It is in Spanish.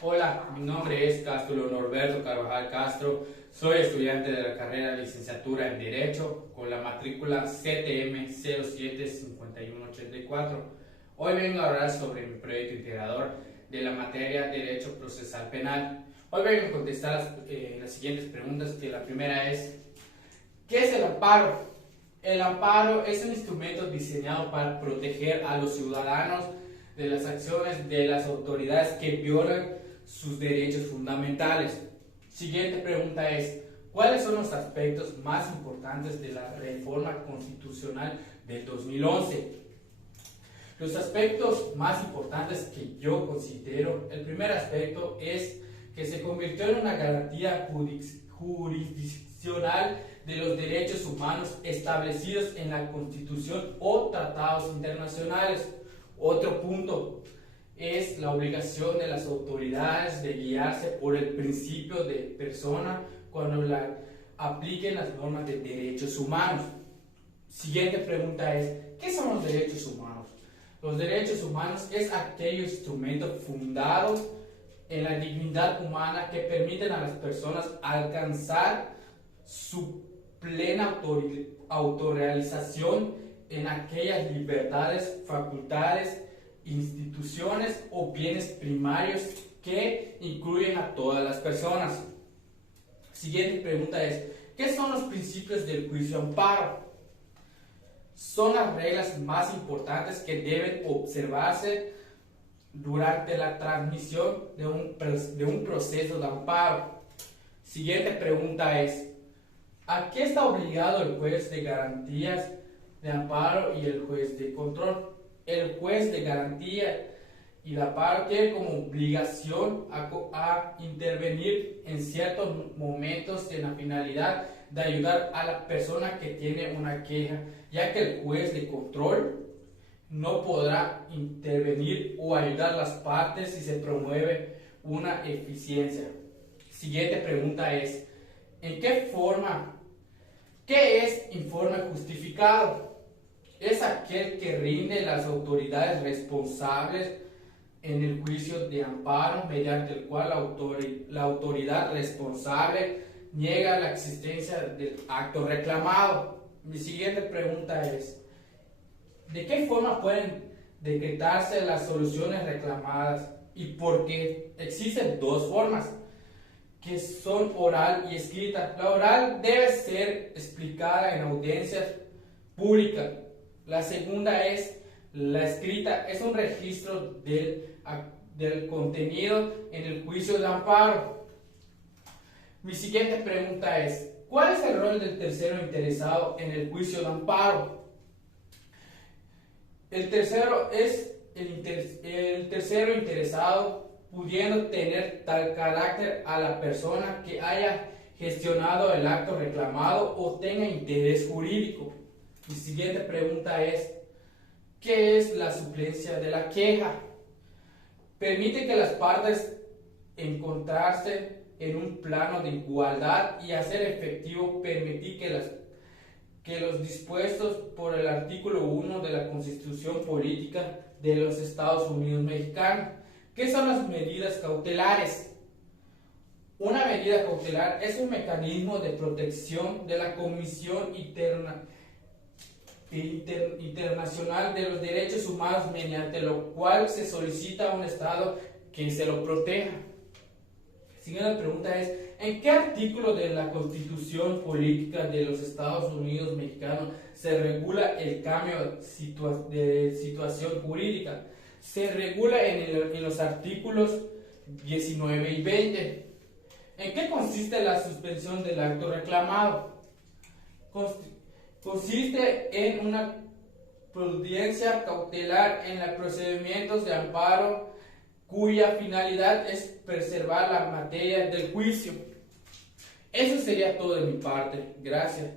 Hola, mi nombre es Castro Norberto Carvajal Castro. Soy estudiante de la carrera de licenciatura en Derecho con la matrícula CTM 075184. Hoy vengo a hablar sobre mi proyecto integrador de la materia Derecho Procesal Penal. Hoy vengo a contestar las siguientes preguntas, que la primera es: ¿qué es el amparo? El amparo es un instrumento diseñado para proteger a los ciudadanos de las acciones de las autoridades que violan sus derechos fundamentales. Siguiente pregunta es: ¿cuáles son los aspectos más importantes de la reforma constitucional del 2011? Los aspectos más importantes que yo considero, el primer aspecto es que se convirtió en una garantía jurisdiccional de los derechos humanos establecidos en la Constitución o tratados internacionales. Otro punto es la obligación de las autoridades de guiarse por el principio de persona cuando apliquen las normas de derechos humanos. Siguiente pregunta es: ¿qué son los derechos humanos? Los derechos humanos es aquel instrumento fundado en la dignidad humana que permiten a las personas alcanzar su plena autorrealización en aquellas libertades, facultades, instituciones o bienes primarios que incluyen a todas las personas. Siguiente pregunta es: ¿qué son los principios del juicio amparo? Son las reglas más importantes que deben observarse durante la transmisión de un proceso de amparo. Siguiente pregunta es: ¿a qué está obligado el juez de garantías de amparo y el juez de control? El juez de garantía y de amparo tiene como obligación a intervenir en ciertos momentos en la finalidad de ayudar a la persona que tiene una queja, ya que el juez de control no podrá intervenir o ayudar a las partes si se promueve una eficiencia. Siguiente pregunta es: ¿en qué es informe justificado? Es aquel que rinde las autoridades responsables en el juicio de amparo, mediante el cual la autoridad responsable niega la existencia del acto reclamado. Mi siguiente pregunta es: ¿de qué forma pueden decretarse las soluciones reclamadas y por qué? Existen dos formas, que son oral y escrita. La oral debe ser explicada en audiencias públicas. La segunda es la escrita, es un registro del contenido en el juicio de amparo. Mi siguiente pregunta es: ¿cuál es el rol del tercero interesado en el juicio de amparo? El tercero es el tercero interesado, pudiendo tener tal carácter a la persona que haya gestionado el acto reclamado o tenga interés jurídico. Mi siguiente pregunta es: ¿qué es la suplencia de la queja? Permite que las partes encontrarse en un plano de igualdad y hacer efectivo permitir que los dispuestos por el artículo 1 de la Constitución Política de los Estados Unidos Mexicanos. ¿Qué son las medidas cautelares? Una medida cautelar es un mecanismo de protección de la Comisión Internacional de los Derechos Humanos, mediante lo cual se solicita a un Estado que se lo proteja. Siguiente pregunta es: ¿en qué artículo de la Constitución Política de los Estados Unidos Mexicanos se regula el cambio de situación jurídica? Se regula en los artículos 19 y 20. ¿En qué consiste la suspensión del acto reclamado? Consiste en una prudencia cautelar en los procedimientos de amparo cuya finalidad es preservar la materia del juicio. Eso sería todo de mi parte. Gracias.